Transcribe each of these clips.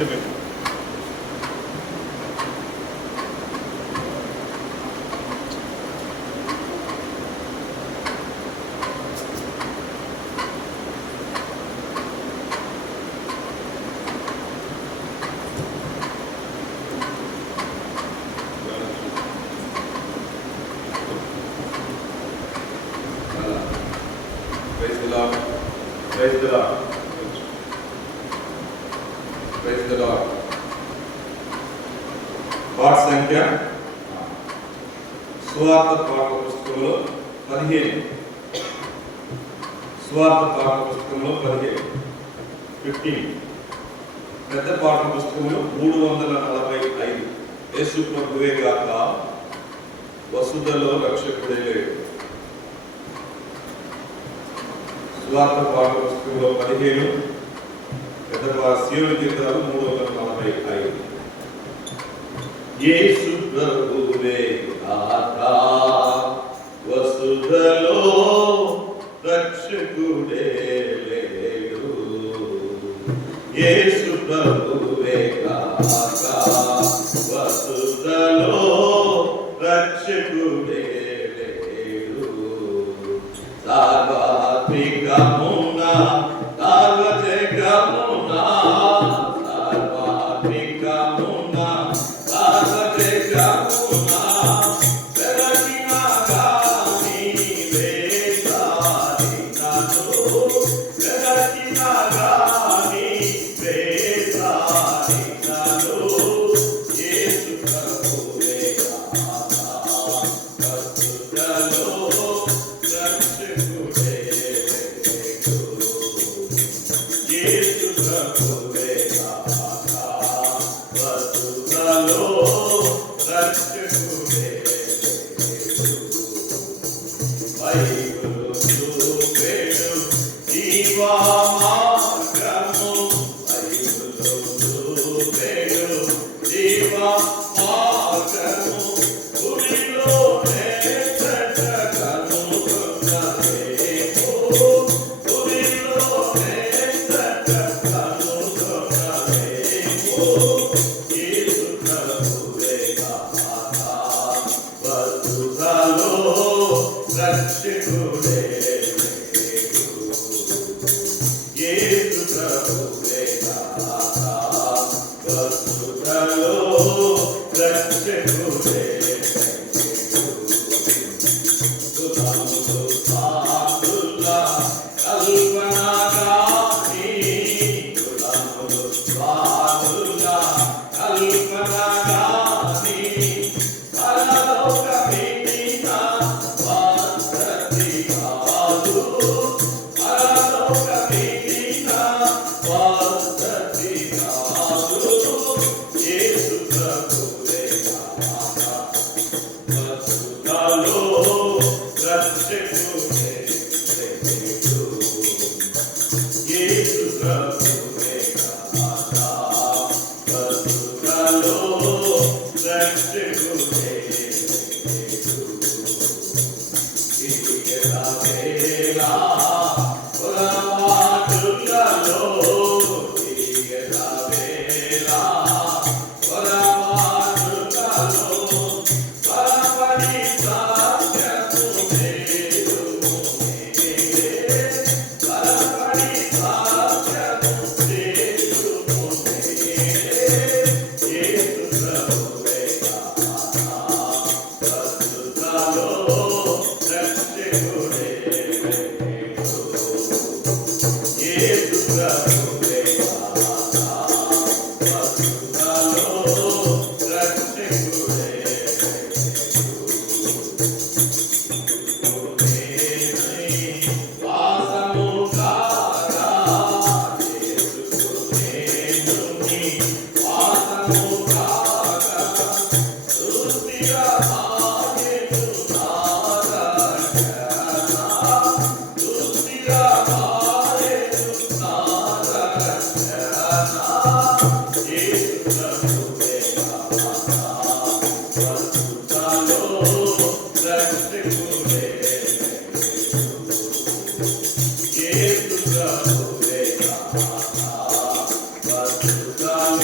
Praise the Lord. Praise the Lord. Praise the Lord. పాఠ సంఖ్య సువార్త పాఠ పుస్తకంలో 15. సువార్త పాఠ పుస్తకంలో 15. పెద్ద పాఠ పుస్తకంలో 345. యేసు ప్రభువే గాక వసుధలో రక్షకుడే లేడు. సువార్త పాఠ పుస్తకంలో 15. పెద్ద సీయోను కీర్తనలు 345. యేసు ప్రభువే గాక వసుధలో రక్షకుడే లేడు. యేసు ప్రభువే గాక వసుధలో రక్షకుడే లేడు. సార్వత్రికమున సార్వజగమున సార్వత్రికమున సార్వజగమున వెలసిన గాని వేసారినను వెలసిన గాని వేసారినను యేసు ప్రభువే గాక వసుధలో రక్షకుడే లేడు. యేసు ప్రభువే గాక వసుధలో రక్షకుడే లేడు. బైబిలు చూపెడు జీవా మార్గము, బైబిలు చూపెడు జీవా మార్గము, గుడిలోనే చక్కగను కొన్నదేమో, గుడిలోనే చక్కగను కొన్నదేమో. యేసు ప్రభువే గాక వసుధలో రక్షకుడే లేడు. యేసు ప్రభువే గాక వసుధలో రక్షకుడే లేడు. సుధాములు సాధుల కల్పన గాని, సుధాములు సాధుల కల్పన గాని, పరలోకమిదిన వాసతి కాదు, పరలోకమిదిన వాసతి కాదు. యేసు ప్రభువే గాక వసుధలో రక్షకుడే లేడు. యేసు ప్రభువే గాక వసుధలో రక్షకుడే లేడు. ఇదిగేలా వేళ పొరపాటులలో, ఇదిగేలా వేళ పొరపాటులలో బలపడి సాధ్యము చేయుము నీవే, బలపడి సాధ్యము చేయుము నీవే. యేసు ప్రభువే గాక వసుధలో రక్షకుడే లేడు. యేసు ప్రభువే గాక వసుధలో రక్షకుడే లేడు. వాసము కాగా యేసుకు నేను నీ వాసము కాగా సృష్టిగా మాయను నా రక్షణ, సృష్టిగా మాయను నా రక్షణ. యేసు ప్రభువే గాక వసుధలో రక్షకుడే లేడు. యేసు ప్రభువే గాక వసుధలో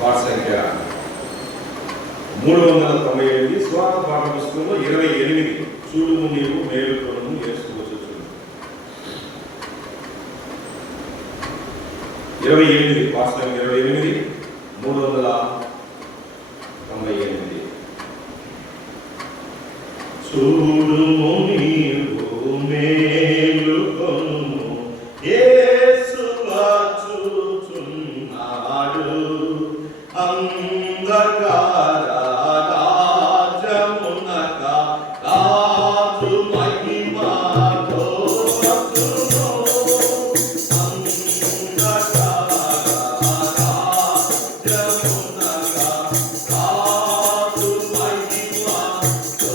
పాఠ సంఖ్య 398, స్వార్థ పాఠ పుస్తకంలో 28. చూడుము నీవు మేలుకొనుము యేసుకొనుము. 28 పాఠ సంఖ్య 28 398. చూడుము నీవు మేలుకొనుము యేసు వచ్చుచున్నాడు. అంధకార రాజ్యమునక రాజు మహిమతో వచ్చును. అంధకార రాజ్యమునక రాజు మహిమతో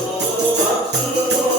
వచ్చును.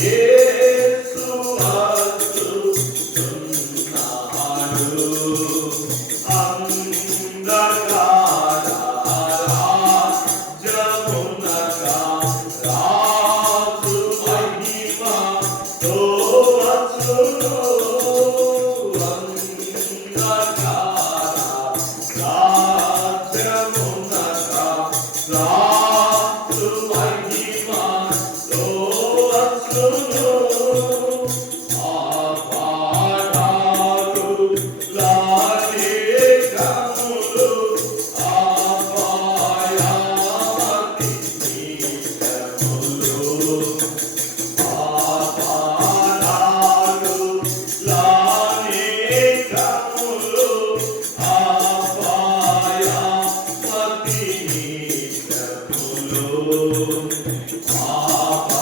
యేసు వస్తున్నాడు. అంధకార రాజ్యమునగా రాజు మహిమతో వచ్చును. అంధకార రాజ్యమునగా రాజు మహిమతో వచ్చును. ఆ పాడాలు లాలేఖములు అపాయామతి నిత్యములు. ఆ పాడాలు లాలేఖములు అపాయామతి నిత్యములు.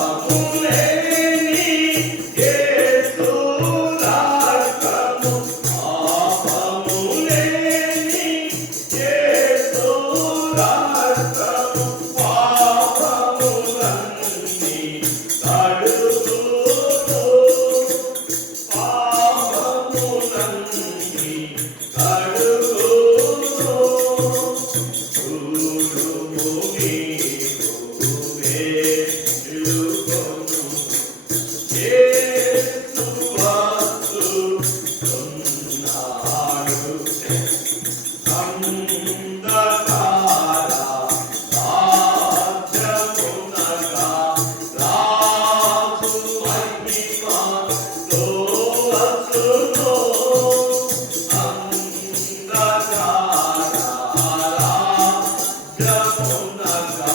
పాపములేని యేసు రక్తము, పాపములేని యేసు రక్తము పాపములన్నీ కడుగును. పాపములన్నీ కడుగును. చూడుము నీవు మేలుకొను. యేసు వస్తున్నాడు. అంధకార రాజ్యమునగా రాజు మహిమతో వచ్చును. అంధకార రాజ్యమునగా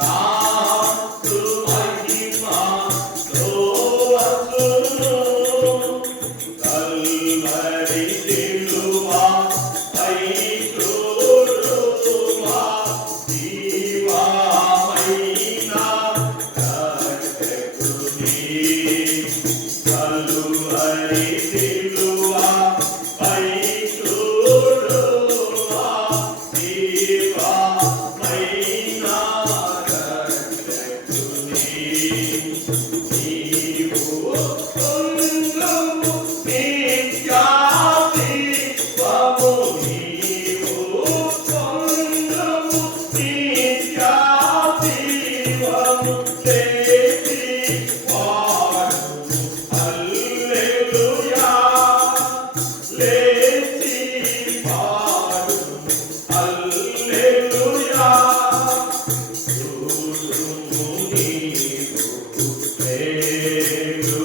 రాజు మహిమతో వచ్చును. కల్వరి సిలువ పై చూడుమ జీవమైన రక్షకుని. కల్వరి సిలువ పై చూడుమ జీవమైన రక్షకుని. నీవు పొందుము నిత్యజీవము. నీవు పొందుము నిత్యజీవము. లేచి పాడుము హల్లెలూయా. లేచి పాడుము హల్లెలూయా. చూడుము నీవు మేలుకొను.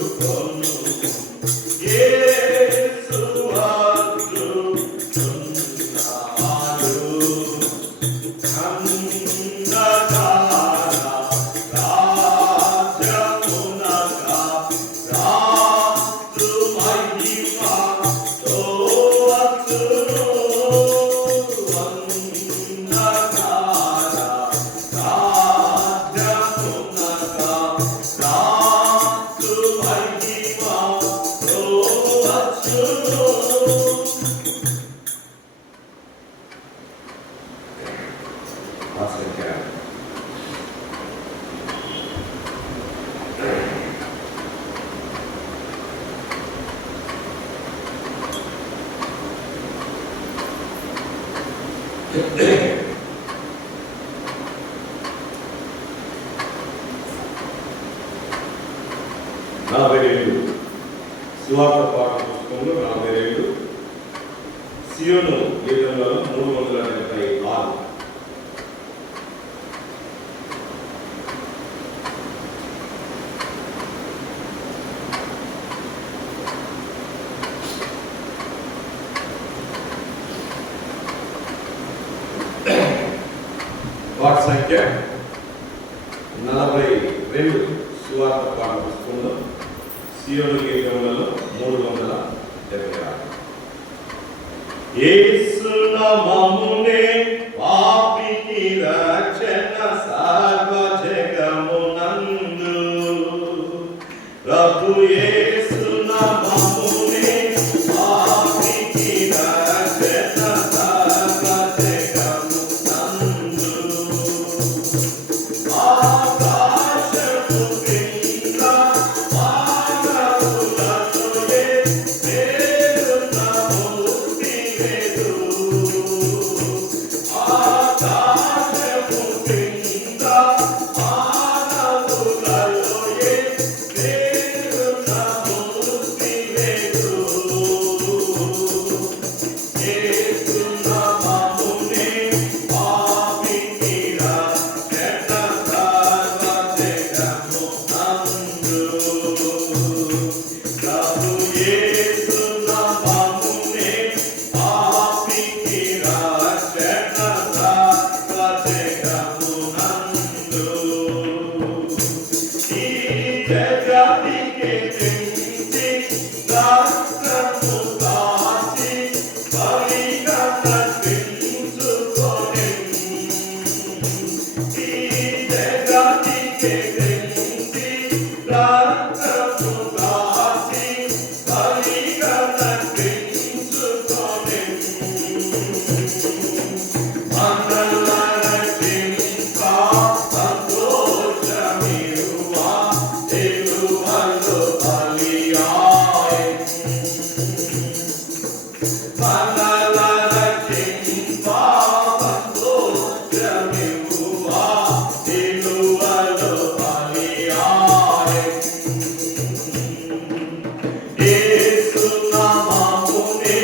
యేసు వస్తున్నాడు. అంధకార రాజ్యమునగా రాజు మహిమతో వచ్చును. అంధకార రాజ్యమునగా రాజు మహిమతో వచ్చును. నలభై రెండు సువార్త పాఠ పుస్తకంలో 42 సియోను గీతంలో 376. వాటి సంఖ్య 42 సువార్త పాఠ పుస్తకంలో సియోను గీతంలో 376. యేసు నామమునే పాపికి రక్షణ సర్వ జగమునందు. ప్రభు యేసు నామమునే పాపికి రక్షణ సర్వ జగమునందు. ఆకాశము క్రింద తెంచి రక్తము కాచి బలిగా నర్పించుకొనెను. ఈ జగతికి తెంచి రక్తము కాచి బలిగా నర్పించుకొనెను. మనల రక్షింప సంతోషమివ్వా సిలువలో బలియాయెను. మనల రక్షింప సంతోషమివ్వా సిలువలో బలియాయెను. యేసు నామమునే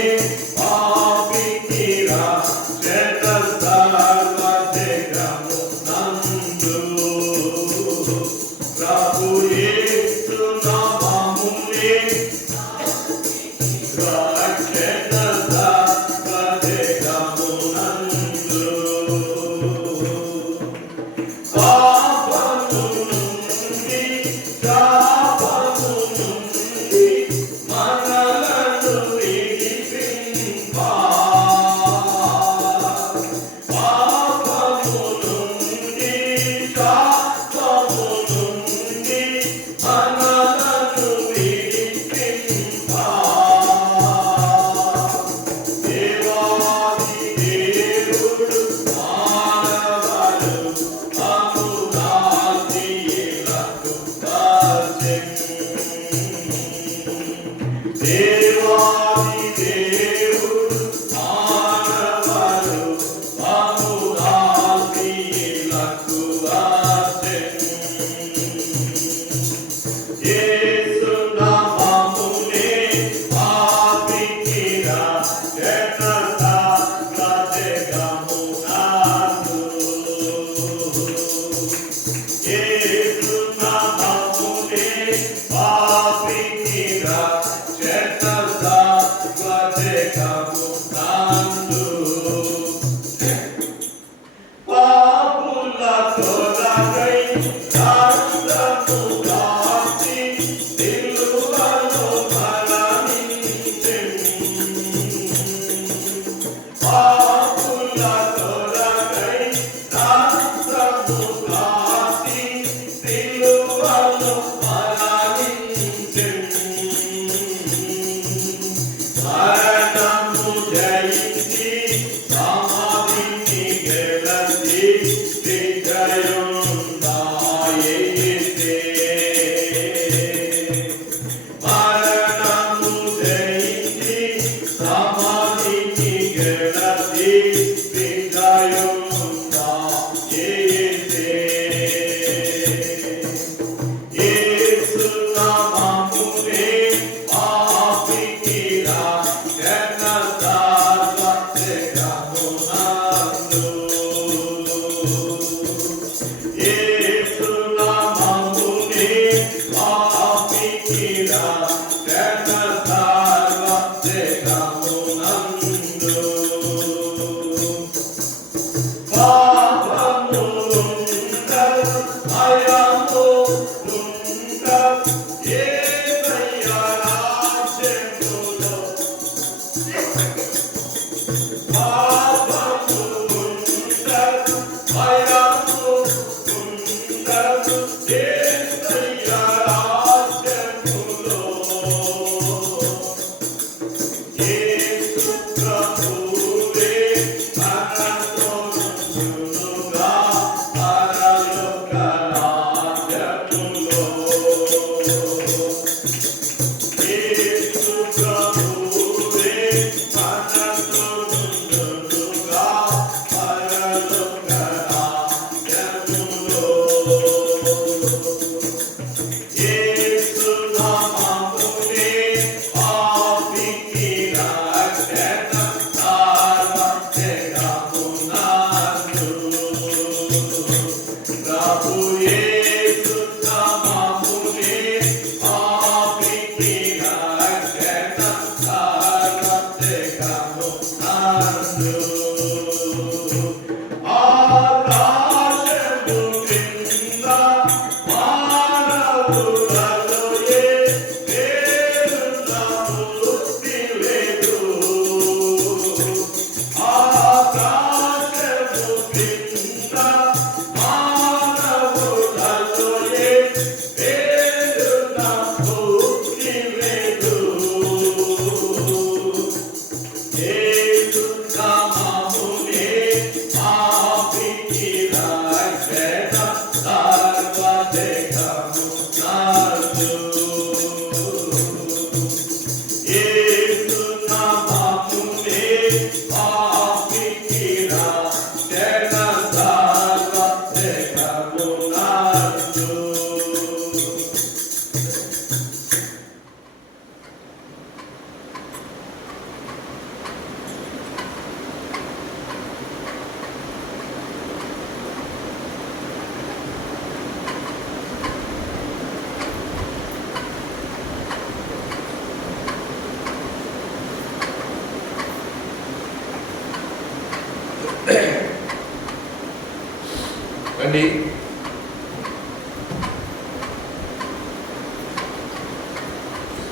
పాపికి రక్షణ సర్వజగము నందు. ప్రభు యేసు నామమునే రక్షణ సర్వజగము నందు. పాపము నుండి శాపము నుండి మనలను విడిపింపా. పాపము నుండి శాపము నుండి మనలను విడిపింపా. దేవాది దేవుడు మానవులు అమునాథియులకు దాచెను. దేవాది దేవుడు మానవులు అమునాథియులకు దాచెను. యేసు నామమునే పాపికి రక్షణ సర్వజగము నందు. యేసు నామమునే పాపికి రక్షణ సర్వజగము నందు. పాపుల కొరకై రక్తము కాచి సిలువలో మరణించెను. పాపుల కొరకై రక్తము కాచి సిలువలో మరణించెను.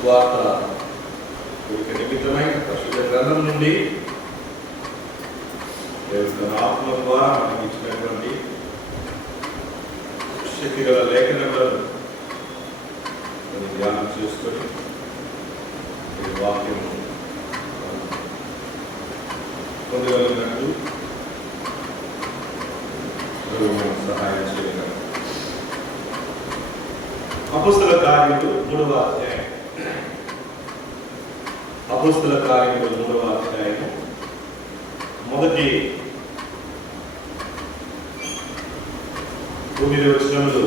సువార్త నిమిత్తమై పరిశుద్ధ గ్రంథం నుండి దేవుని తన ఆత్మ ద్వారా మనకి ఇచ్చినటువంటి శక్తిగల లేఖనలను ధ్యానం చేసుకొని ఈ వాక్యం పొందగలిగినట్టు సహాయం చేయగలరు. అపోస్తల కార్యములు 3వ అధ్యాయం. అపోస్తల కార్యములు 3వ అధ్యాయం మొదటి 9 వచనములు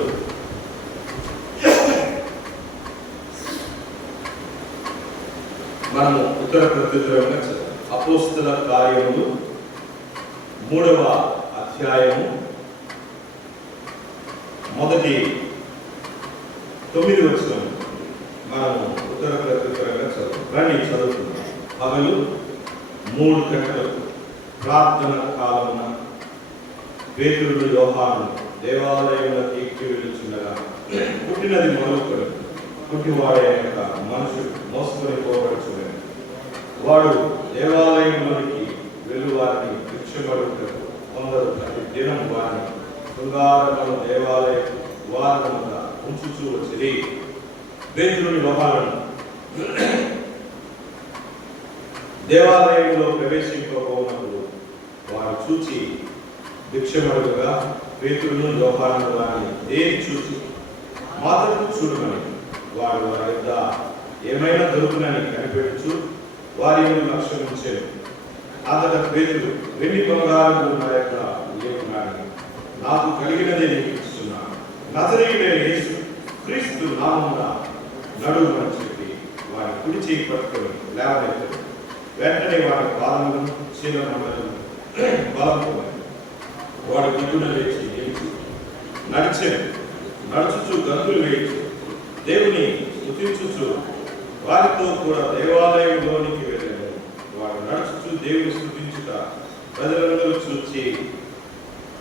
మనము ఉత్తర ప్రత్యుత్తరంగా చదువు. అపోస్తల కార్యములు 3వ అధ్యాయము మొదటి 9 వచనం మనము ఉత్తర ప్రత్యుత్తరంగా చదువుతున్నాం. పగలు 3 గంటలకు ప్రార్థన కాలమున పేతురు యోహాను దేవాలయంలోకి ఎక్కి వెళ్ళుచుండగా పుట్టినది మొదలుకొని పుట్టివాడైన మనుషుడు మోసుకొని పోబడుచున్నాడు. వాడు దేవాలయంలోనికి వెలువారిని భిక్షమడుటకు కొందరు ప్రతి దినం వారిని శృంగారముల దేవాలయ ద్వారమున ఉంచుచూ వచ్చిరి. పేతురుని యోహాను దేవాలయంలో ప్రవేశింపబోనప్పుడు వారు చూచి భిక్షమడుగగా పేతురును యోహాను వారిని ఏది చూసి మాతకు చూడమని వాడు వారి యొద్ద ఏమైనా దొరుకునని కనిపెట్టుచు వారి లక్ష్యం ఉంచారు. అతడు పేతురు వెండి బంగారములు నా యొక్క లేకున్నాడు, నాకు కలిగినదే నీకు ఇస్తున్నాను. నజరేయుడైన యేసు క్రీస్తు నామమున నడుమని చెప్పి వారి కుడి చేయి పట్టుకొని లేవనెత్తాడు. వెంటనే వారి పాదములను శీలమండలను బలంతో వాడు దిగున లేచి నిలిచి నడుచుచు గంతులు వేయచ్చు దేవుని స్తుతించుచు వారితో కూడా దేవాలయంలోనికి వెళ్ళాడు. వాడు నడుచుచు దేవుని స్తుతించుట ప్రజలందరూ చూచి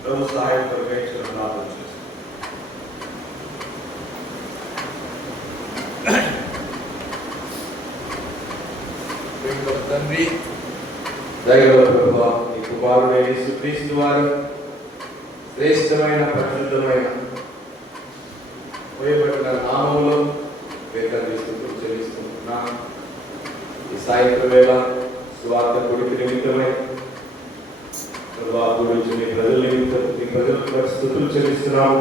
ప్రభు సహాయం కలిగించిన ప్రార్థన చేస్తారు. తండ్రి దయగల ప్రభువా, నీ కుమారుడైన యేసుక్రీస్తు వారు శ్రేష్టమైన పరిశుద్ధమైన పోయబడిన నామములో వేదనలు చెల్లిస్తున్నాను. ఈ సాయంత్రం వేళ స్వార్థ కొడుకు నిమిత్తమై గురించి నీ ప్రజల నిమిత్తం నీ ప్రజలకు స్తుతులు చెల్లిస్తున్నాము.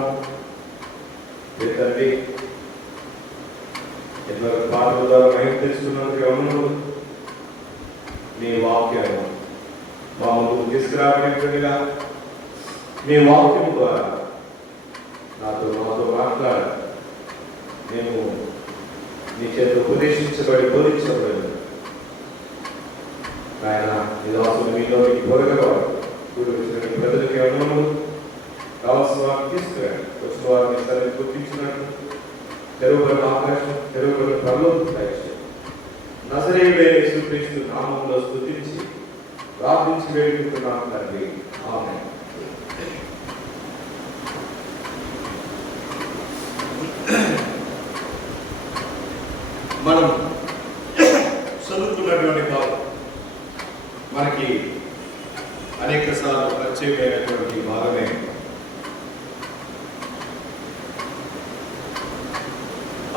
తండ్రి ఎన్నో పాటల ద్వారా మహిమ తెచ్చుకున్నందుకు అవును. నీ వాక్యాన్ని మా ముందుకు తీసుకురావడంగా నీ వాక్యం ద్వారా మాతో మాట్లాడ మేము నీ చేత ఉపదేశించబడి బోధించబడి ఆయన నివాసులు మీలో మీకు పొరగవాడు ప్రజలకి అనుమతులు కావాల్సిన వారిని తీసుకురండి. వచ్చిన వారిని సరే గుర్తించినట్టు తెరువుబడిన ఆకాశం తెరువుబడిన పరలోకం దయచేయండి. నజరేయుడైన యేసుక్రీస్తు నామములో స్తుతించి ప్రార్థించి వేడుకుంటున్నాం తండ్రి. ఆమేన్. మనం చదువుకున్నటువంటి భాగం మనకి అనేక సార్లు పరిచయమైనటువంటి భాగమే.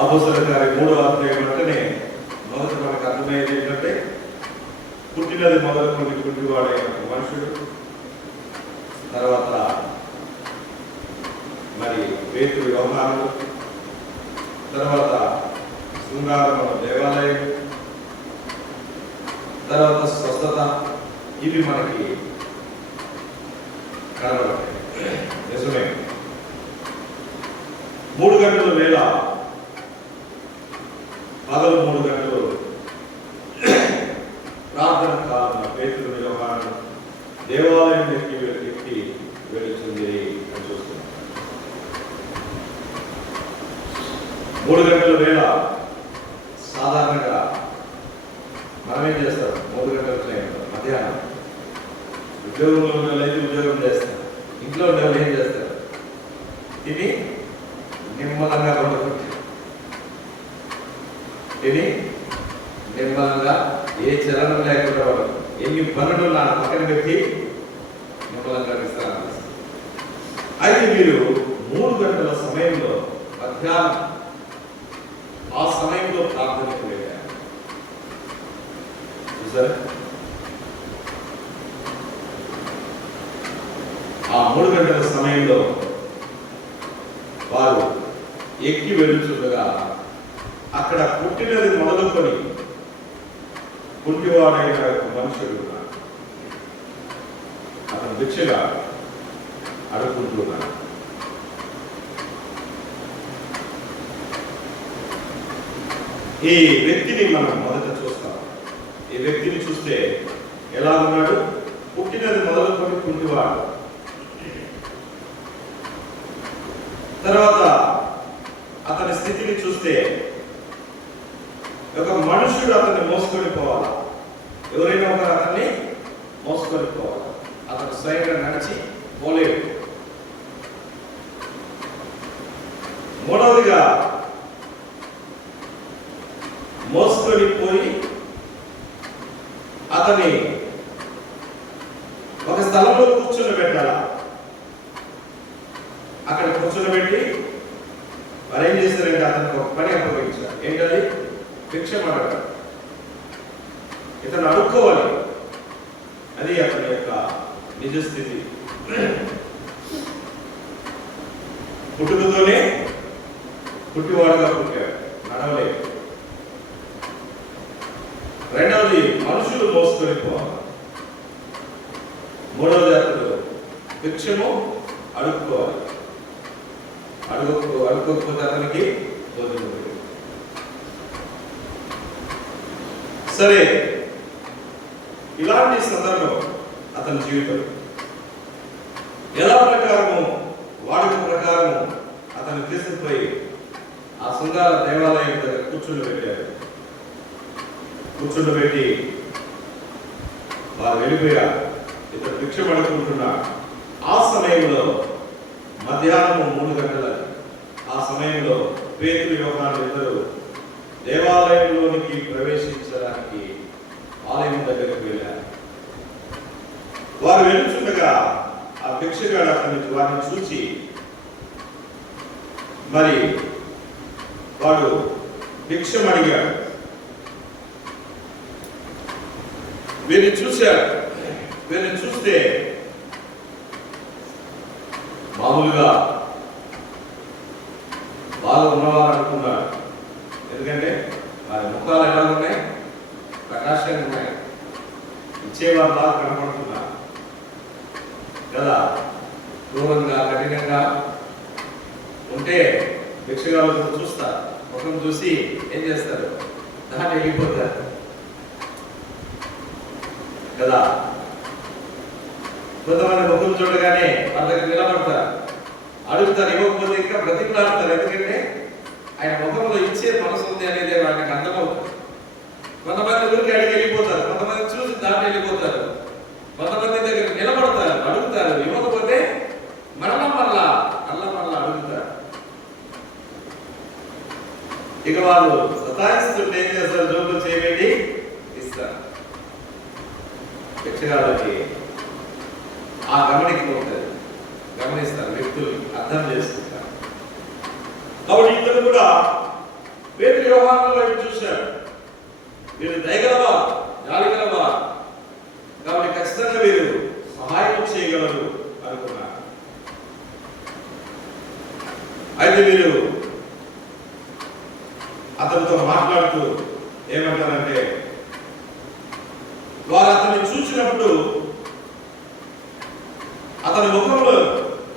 అపోస్తల కార్యం 3వ అధ్యాయం అంటేనే మొదట మనకు అర్థమయ్యేది ఏంటంటే పుట్టినది మొదలుకొని పుట్టివాడైన మనుషుడు, తర్వాత మరి పేతురు యోహాను, తర్వాత శృంగారముల దేవాలయం, తర్వాత స్వస్థత, ఇవి మనకి కనబడతాయి. నిజమే. 3 గంటల వేళ పగలు 3 గంటలు ప్రార్థన కాలం పేతురు యోహాను దేవాలయం ఎక్కి వెళుతుంది అని చూస్తున్నాం. 3 గంటల వేళ సాధారణంగా మనం ఏం చేస్తాం? 3 గంటల మధ్యాహ్నం ఉద్యోగంలో ఉన్న వాళ్ళైతే ఉద్యోగం చేస్తారు, ఇంట్లో ఉన్న వాళ్ళు ఏం చేస్తారు? తిని నిమ్మలంగా పడుకుంటారు. తిని నిమ్మలంగా ఏ చలనం లేకుండా వాడు ఎన్ని పనులు నా పక్కన పెట్టి నిమ్మలంగా విశ్రాంతి తీసుకుంటారు. అయితే మీరు 3 గంటల సమయంలో మధ్యాహ్నం ఆ సమయంలో ప్రార్థనకు వెళ్ళారు. చూసారా? ఆ 3 గంటల సమయంలో వారు ఎక్కి వెళుతుండగా అక్కడ పుట్టినది మొదలుకొని కుంటివాడైన ఒక మనుషుడు ఉన్నాడు. అతను భిక్షగా అడుగుకుంటున్నాడు. ఈ వ్యక్తిని మనం మొదట చూస్తాం. ఈ వ్యక్తిని చూస్తే ఎలా ఉన్నాడు? పుట్టినది మొదలుకొని కుంటివాడు. తర్వాత అతని స్థితిని చూస్తే ఒక మనుషుడు అతన్ని మోసుకొని పోవాలి. ఎవరైనా ఒకరు అతన్ని మోసుకొని పోవాలి. అతను స్వయంగా నడిచి పోలేడు. మూడవదిగా మోసుకొని పోయి అతన్ని ఒక స్థలంలో కూర్చోబెట్టాలా. అక్కడ కూర్చోబెట్టి మరి ఏం చేస్తారంటే అతనికి ఒక పని అప్పగించారు. ఏంటది? భిక్ష అడగడం. ఇతను అడుక్కోవాలి. అది అతని యొక్క నిజస్థితి. పుట్టుకతోనే పుట్టివాడుగా పుట్టాడు, నడవలేదు. రెండవది మనుషులు మోసుకొని పోవాలి. మూడవది అతడు భిక్షము అడుక్కోవాలి. అడుక్కోకపోతే అతనికి భోజనం లేదు. సరే, ఇలాంటి సందర్భం అతని జీవితం ఎలా ప్రకారము వాడుక ప్రకారము అతను తీసుకుపోయి ఆ శృంగార దేవాలయం దగ్గర కూర్చుండబెట్టారు. కూర్చుండబెట్టి వారు వెళ్ళిపోయారు. ఇతను భిక్ష పడుకుంటున్నా. ఆ సమయంలో మధ్యాహ్నం 3 గంటలకి ఆ సమయంలో పేతురు యోహాను ఇద్దరు దేవాలయంలోనికి ప్రవేశించడానికి ఆలయం దగ్గరికి వెళ్ళారు. వారు వెళ్తుండగా ఆ భిక్షగాడు వారిని చూచి మరి వాడు భిక్షం అడిగాడు. వీరిని చూశాడు. వీరిని చూస్తే మామూలుగా బాగా ఉన్నవారు అనుకున్నాడు. ఎందుకంటే వారి ముఖాలు ఎలా ఉన్నాయి? ప్రకాశంగా ఉన్నాయి. ఇచ్చేవారు బాగా కనపడుతున్నారు కదా. క్రూరంగా కఠినంగా ఉంటే భిక్షగాళ్ళు చూస్తారు. ముఖం చూసి ఏం చేస్తారు? దాన్ని వెళ్ళిపోతారు కదా. కొంతమంది ముఖం చూడగానే వాళ్ళ దగ్గర నిలబడతారు, అడుగుతారు. ఇవ్వకపోతే ఇంకా బ్రతిమలాడతారు. ఎందుకంటే ఆయన ముఖంలో ఇచ్చే మనసు ఉంది అనేది వాళ్ళకి అర్థమవుతుంది. కొంతమంది ఊరికి అడిగి వెళ్ళిపోతారు, కొంతమంది చూసి దాటి వెళ్ళిపోతారు, కొంతమంది దగ్గర నిలబడతారు, అడుగుతారు. ఇవ్వకపోతే మరలా అడుగుతారు. ఇక వాళ్ళు సతాయిస్తుంటే ఏం చేస్తారు? జోకులు చేయబెట్టి ఇస్తారు. భిక్షగాళ్ళకి ఆ గమనిక ఉంటుంది. గమనిస్తారు, వ్యక్తులు అర్థం చేసుకుంటారు. కాబట్టి ఇతను కూడా పేతురు యోహానుల వైపు చూశాడు. వీరు దయగలవా, జాలిగలవా, కాబట్టి ఖచ్చితంగా వీరు సహాయం చేయగలరు అనుకున్నారు. అయితే వీరు అతనితో మాట్లాడుతూ ఏమంటారంటే, వారు అతన్ని చూసినప్పుడు అతని ముఖంలో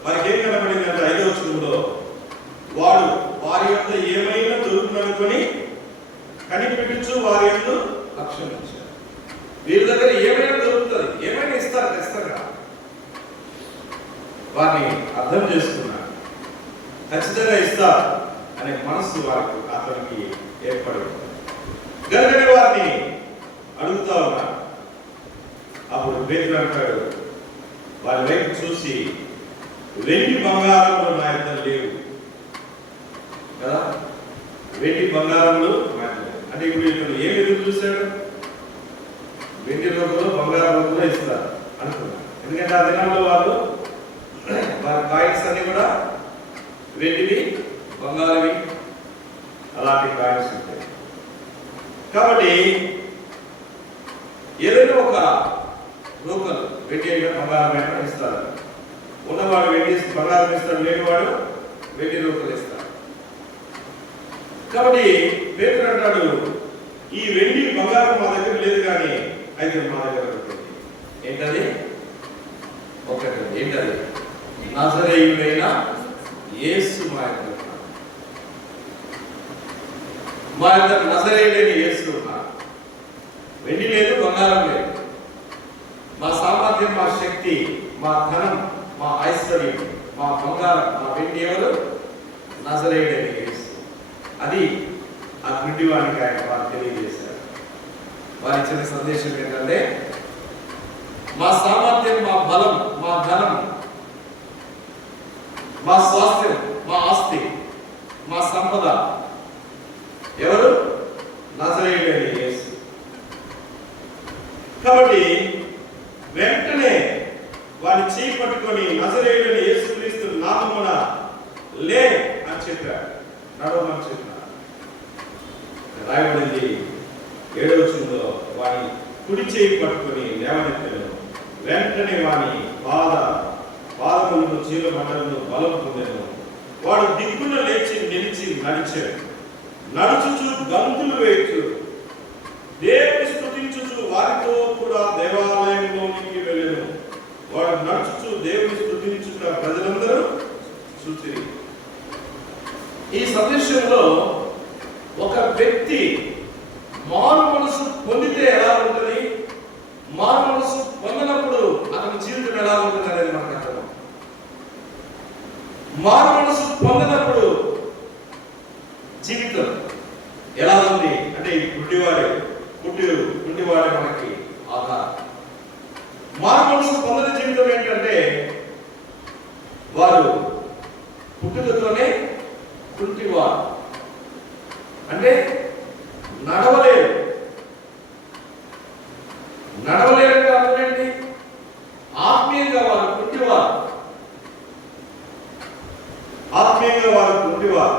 వారికి ఏం కనబడిందంటే 5వ వచనంలో, వాడు వారి యొక్క ఏమైనా దొరుకుననుకొని కనిపెట్టుచు వారి యొక్క లక్ష్యం ఇచ్చారు. వీరి దగ్గర ఏమైనా దొరుకుతుంది, ఏమైనా ఇస్తారు ఖచ్చితంగా. వారిని అర్థం చేసుకున్నారు, ఖచ్చితంగా ఇస్తారు అనే మనసు వారికి అతనికి ఏర్పడింది. గనుకనే వారిని అడుగుతా ఉన్నారు. అప్పుడు పేతురు అంటాడు, వారి వైపు చూసి, వెండి బంగారములు నా యొద్ద లేవు కదా. వెండి బంగారములు అంటే ఇప్పుడు ఇతను ఏమి ఎదురు చూశాడు? వెండి రూపంలో బంగారు రూపంలో ఇస్తారు అనుకున్నాను. ఎందుకంటే ఆ దినాల్లో వారి కాయిన్స్ అన్ని కూడా వెండివి, బంగారువి, అలాంటి కాయిన్స్ ఉంటాయి. కాబట్టి ఏదైనా ఒక రూపం వెండి అయినా బంగారం అయినా ఇస్తారు. ఉన్నవాడు వెండి బంగారం ఇస్తాడు, లేనివాడు వెండి రూపాయలు ఇస్తాడు. కాబట్టి పేతురు అంటాడు, ఈ వెండి బంగారం మా దగ్గర లేదు, కానీ అయితే మా దగ్గర ఉంటుంది. ఏంటది? ఒకటి. ఏంటది? నజరేయుడైన యేసు మా యొక్క నజరేయుడైన యేసు ఉన్నారు. వెండి లేదు, బంగారం లేదు. మా సామర్థ్యం, మా శక్తి, మా ధనం, మా ఐశ్వర్యం, మా బంగారం, మా వెండి ఎవరు? నజరేయుడైన యేసు. అది ఆ గుడ్డివానికి ఆయన వారు తెలియజేశారు. వారి ఇచ్చిన సందేశం ఏంటంటే, మా సామర్థ్యం, మా బలం, మా ధనం, మా స్వాస్థ్యం, మా ఆస్తి, మా సంపద ఎవరు? నజరేయుడైన యేసు. కాబట్టి వెంటనే వారి చేయి పట్టుకొని నజరేయుడైన యేసుక్రీస్తు నామమున లే అని చెప్పారు, నడవమని చెప్పారు. రాయబడింది 7వ వచనంలో, వాని కుడి చేయి పట్టుకొని లేవనెత్తను. వెంటనే వాని పాదములను చీల మండలను బలం పొందెను. వాడు దిక్కున లేచి నిలిచి నడిచాడు. నడుచుచు గంతులు వేయచ్చు, దేవుని స్తుతించుచు వారితో కూడా దేవాలయంలోనికి వెళ్ళెను. వాడు నడుచుచు దేవుని స్తుతించుట ప్రజలందరూ చూచిరి. ఈ సందేశంలో ఒక వ్యక్తి మారు మనసు పొందితే ఎలా ఉంటుంది, మారు మనసు పొందినప్పుడు అతని జీవితం ఎలా ఉంటుంది అనేది మనకు అర్థం. మారు మనసు పొందినప్పుడు జీవితం ఎలా ఉంది అంటే, ఈ గుడ్డివాడే మనకి ఆధారం. మారు మనసు పొందిన జీవితం ఏంటంటే, వారు పుట్టుకతోనే కుంటివారు, అంటే నడవలేరు. నడవలేరు కాబట్టి ఆత్మీయంగా వారు కుంటివారు. ఆత్మీయంగా వారు కుంటివారు.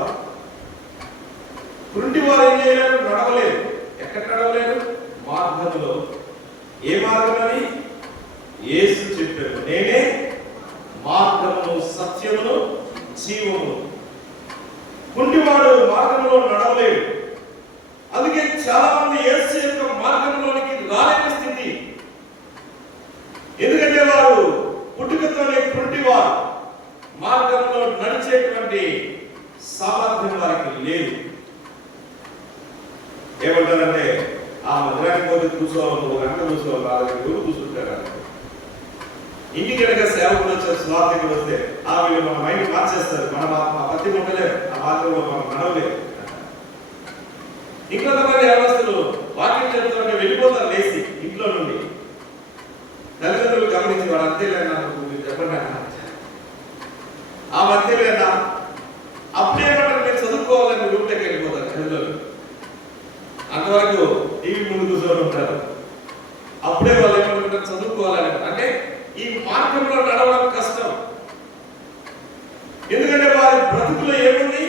కుంటివారు ఏం చేయలేరు? నడవలేరు. ఎక్కడ నడవలేరు? మార్గంలో. ఏ మార్గం అని యేసు చెప్పారు, నేనే మార్గమును, సత్యమును, జీవమును. కుంటివాడు మార్గంలో నడవలేడు. అందుకే చాలా మంది యేసు యొక్క మార్గంలోనికి రాలేని స్థితి. ఎందుకంటే వారు పుట్టుకతోనే కుంటివారు, మార్గంలో నడిచేటువంటి సామర్థ్యం వారికి లేదు. ఏమంటారంటే, ఆ మందిరానికి పోతే కూర్చోవాలి, 1 గంట కూర్చోవాలి, 4 గంటలు కూర్చుంటారు. ఇంటికి కనుక సేవకులు వచ్చారు, స్వార్థకి వస్తే వీళ్ళు మన మైండ్ మార్చేస్తారు. మా పత్తి ఉండలేదు, ఆ మార్గంలో మనం నడవలేదు. ఇంకొంతమంది యవనస్తులు వాక్యం చెప్తుంటే వెళ్ళిపోతారు లేచి ఇంట్లో నుండి. తల్లిదండ్రులు గమనించి, వాడు అంతేలేనా, మీరు చెప్పండి ఆ అంతేలేనా, అప్పుడేమంటారు, మీరు చదువుకోవాలని రూమ్లోకి వెళ్ళిపోతారు చదువులు. అంతవరకు టీవీ ముందు కూర్చొని ఉంటారు. అప్పుడే వాళ్ళు ఏమంటారు, చదువుకోవాలని. అంటే ఈ మార్గంలో నడవడం కష్టం. ఎందుకంటే వారి బ్రతుకులో ఏముంది?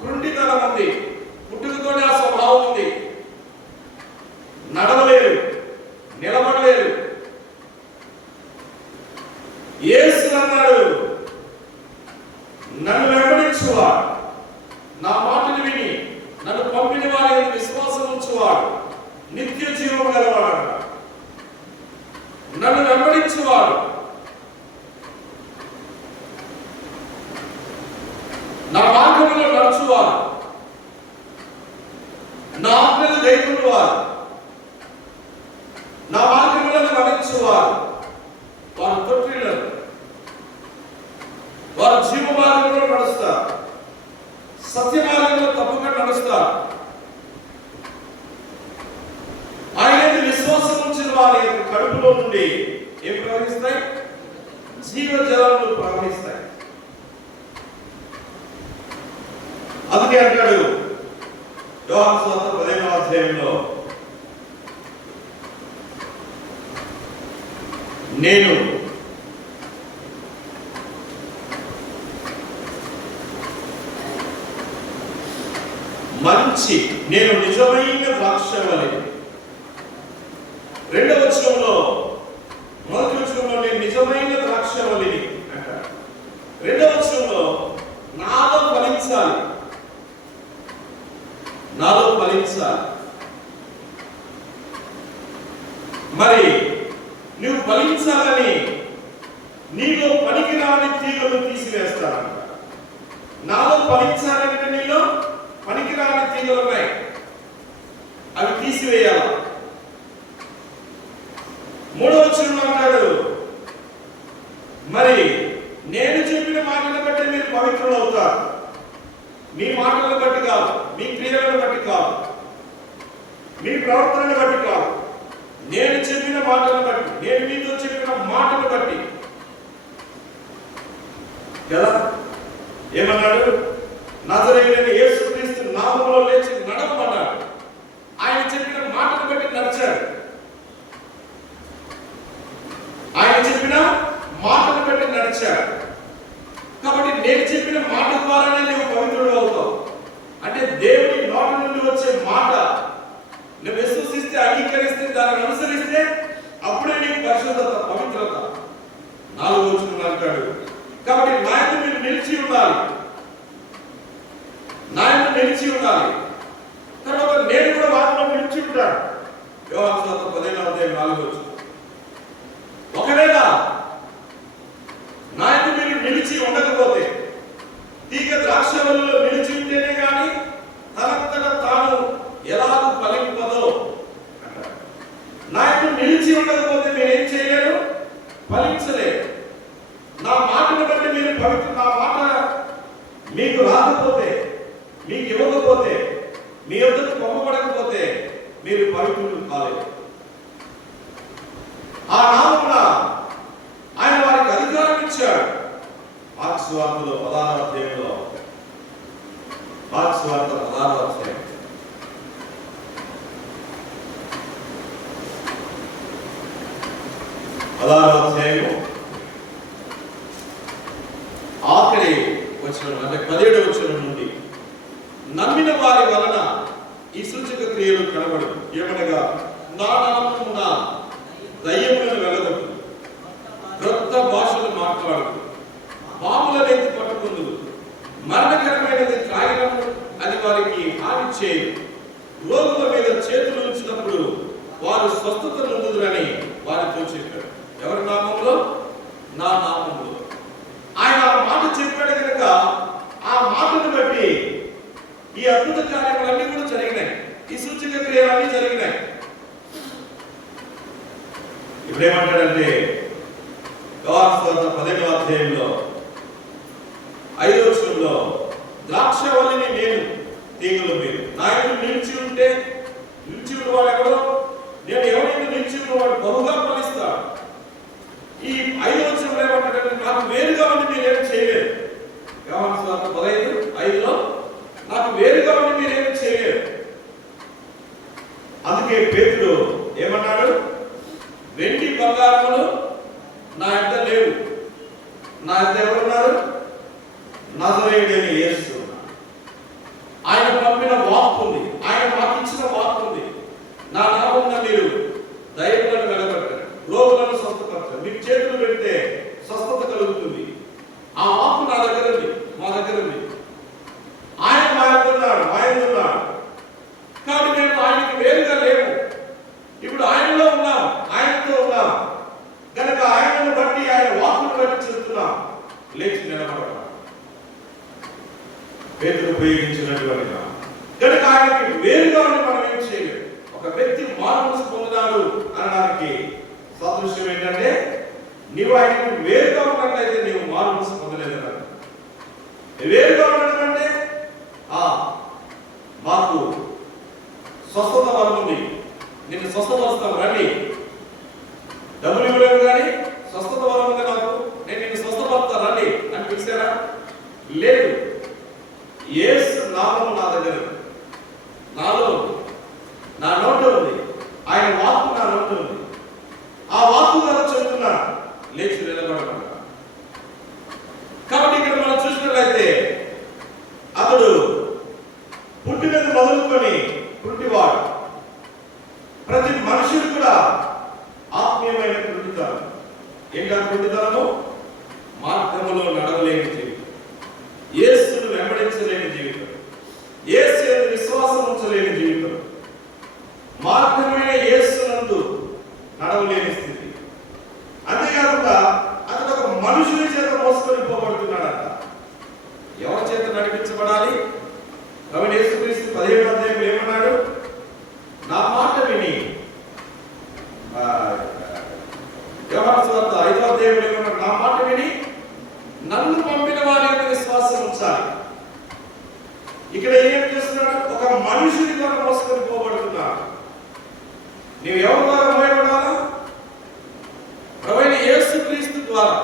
కృంటితనం ఉంది, పుట్టుకతోనే ఆ స్వభావం ఉంది. నడవలేరు, నిలబడలేరు. యేసు అన్నాడు, నన్ను వెంబడించువాడు, నా మాటలు విని నన్ను పంపిన వారి విశ్వాసం ఉంచువాడు నిత్య జీవం గలవాడు. నన్ను వెంబడించువాడు, నా మార్గంలో నడుచువాడు, నా ఆజ్ఞలు గైకొనువారు, నా మార్గములను వరించువారు, వారు తొట్టిల్లరు, వారు జీవ మార్గంలో నడుస్తారు, సత్య మార్గంలో తప్పకుండా నడుస్తారు. ఆయన విశ్వాసం ఉంచిన వారి యొక్క కడుపులో నుండి ఏం ప్రవహిస్తాయి? జీవ జలములు ప్రవహిస్తాయి. అందుకే అంటాడు యోహాను సువార్త 15వ అధ్యాయంలో నేను నేను నిజమైన ద్రాక్షవల్లిని. రెండవ వచనంలో మొదటి వచనంలో నేను నిజమైన ద్రాక్షవల్లిని అంటాడు. రెండవ వచనంలో నాలో ఫలించాలి, నాలో ఫలించాలి. మరి నువ్వు ఫలించాలని నీలో పనికిరాని తీగలు తీసివేస్తానంట. నాలో ఫలించాలంటే నీలో పనికిరాని తీగలు ఉన్నాయి, అవి తీసివేయాలి. మూడవ వచనంలో అంటాడు, మరి నేను చెప్పిన మాటలను బట్టి మీరు పవిత్రులు అవుతారు. మీ మాటలను బట్టి కాదు, మీ క్రియలను బట్టి కాదు, మీ ప్రవర్తనను బట్టి కాదు, నేను చెప్పిన మాటలను బట్టి, నేను మీతో చెప్పిన మాటను బట్టి కదా. ఏమన్నాడు? నజరేయుడైన యేసుక్రీస్తు నామములో లేచి నడవమన్నాడు. ఆయన చెప్పిన మాటను బట్టి నడిచాడు. ఆయన చెప్పిన మాటను బట్టి నడిచాడు. కాబట్టి నేను చెప్పిన మాట ద్వారానే నువ్వు పవిత్రుడు అవుతావు. అంటే దేవుని నోటి నుండి వచ్చే మాట నువ్వు విశ్వసిస్తే, అంగీకరిస్తే, దాన్ని అనుసరిస్తే అప్పుడే నీకు పరిశుద్ధత, పవిత్రత. 4వ వచనంలో అంటాడు, కాబట్టి నాయన మీరు నిలిచి ఉండాలి, నాయన నిలిచి ఉండాలి. తర్వాత నేను కూడా వారిలో నిలిచి ఉంటాను. యోహాను సువార్త 15వ అధ్యాయం 4వ వచనం. ఒకవేళ నాయన మీరు నిలిచి ఉండకపోతే, తీగ ద్రాక్షవల్లిలో నిలిచి ఉంటేనే కానీ తనంతటా తాను ఎలాగూ ఫలింపదో అంటారు. నాయకుడు నిలిచి ఉండకపోతే మీరేం చేయలేరు, ఫలించలేరు. నా మాటను బట్టి మీరు పవిత్ర, నా మాట మీకు రాకపోతే, మీకు ఇవ్వకపోతే, మీ యొద్దకు పంపబడకపోతే మీరు పవిత్రులు కాలేదు. ఆ నామమున ఆయన వారికి అధికారం ఇచ్చాడు. మార్కు సువార్తలో 16వ అధ్యాయంలో, మార్కు సువార్త 16వ అధ్యాయం 16వ అధ్యాయం ఆఖరి వచనం అంటే 17వ వచనం నుండి, నమ్మిన వారి వలన ఈ సూచక క్రియలు కనబడదు. ఏమనగా నా నామమున దయ్యములను వెళ్ళగొట్టు, క్రొత్త భాషలు మాట్లాడు, పాములను ఎత్తి పట్టుకుందు, మరణకరమైనది త్రాగినప్పుడు అది వారికి హాని చేయు, రోగుల మీద చేతులు ఉంచినప్పుడు వారు స్వస్థత నొందుదురని వారితో చెప్పాడు. ఎవరి నామంలో? నా నామంలో. ఆయన ఆ మాట చెప్పాడు కనుక ఆ మాటను బట్టి ఈ అద్భుత కార్యములన్నీ కూడా జరిగినాయి, ఈ సూచక క్రియలన్నీ జరిగినాయి. ఇప్పుడేమంటాడంటే యోహాను సువార్త 15వ అధ్యాయంలో 5వ వచనంలో, ద్రాక్షవల్లిని నేను, తీగలు మీరు. నాయకుడు నిలిచి ఉంటే, నిలిచి ఉన్నవాడు ఎవరో, నేను ఎవరైనా నిలిచి ఉన్నవాడు బహుగా ఫలిస్తాడు. ఈ 5వ వచనంలో ఏమంటాడంటే, నాకు వేరుగా ఉండి మీరేం చేయలేరు. యోహాను సువార్త 15:5లో నాకు వేరుగా ఉండి మీరేం చేయలేరు. అందుకే పేతురు ఏమన్నాడు? వెండి బంగారములు నా యొద్ద లేవు, నా యొద్ద ఎవరున్నారు? నజరేయుడైన యేసు. ఆయన పంపిన వాక్కు ఉంది, ఆయన మాకు ఇచ్చిన వాక్కు ఉంది. నా నామమున మీరు దయ్యములను వెళ్ళగొట్టారు, రోగులను స్వస్థపరచారు, మీకు చేతులు పెడితే స్వస్థత కలుగుతుంది. ఆ వాక్కు నా దగ్గర ఉంది, మా దగ్గర ఉంది. ఆయన మాయతున్నాడు, మాయతున్నాడు. కాబట్టి మేము ఆయనకి వేరుగా లేము. ఇప్పుడు ఆయనలో ఉన్నాం, ఆయనతో ఉన్నాం కనుక ఆయనను బట్టి, ఆయన వాక్కును బట్టి చెప్తున్నాం, లేచి నిలబడతాం. పేతురు ఉపయోగించినటువంటి కనుక ఆయనకి వేరుగా ఉండి మనం ఏం చేయలేము. ఒక వ్యక్తి మారుమనసు పొందినాడు అనడానికి సాదృశ్యం ఏంటంటే, నీవు ఆయనకు వేరుగా ఉన్నట్లయితే నీవు మారుమనసు పొందలేదన్నారు. వేరుగా ఉండడం అంటే మాకు స్వస్థత వరం ఉంది, నేను స్వస్థపరుస్తాను రండి, డబ్బులు ఇవ్వలేము కానీ స్వస్థత వరం ఉంది నాకు, నేను నిన్ను స్వస్థపరుస్తాను రండి అని పిలిచారా? లేదు. యేసు నామము నా దగ్గర, నాలో ఏంటా గుడ్డితనము? మార్గములో నడవలేని జీవితం, యేసును వెంబడించలేని జీవితం, యేసు యందు విశ్వాసం ఉంచలేని జీవితం, మార్గమైన యేసునందు నడవలేని స్థితి. అంతేకాకుండా అతడు ఒక మనుషుని చేత మోసుకొని పోబడుతున్నాడంట. ఎవరి చేత నడిపించబడాలి? కాబట్టి యేసుక్రీస్తు 17వ అధ్యాయంలో ఏమన్నాడు? నా మాట విని, యోహాను సువార్త 5వ అధ్యాయంలో ఏమన్నాడు? నా మాట విని నన్ను పంపిన వారి యొక్క విశ్వాసం ఉంచాలి. ఇక్కడ ఏం చేస్తున్నాడు? ఒక మనుషుని ద్వారా మోసుకొని పోబడుతున్నాడు. నీవు ఎవరి ద్వారా మోయబడాలా? ప్రభువైన యేసుక్రీస్తు ద్వారా.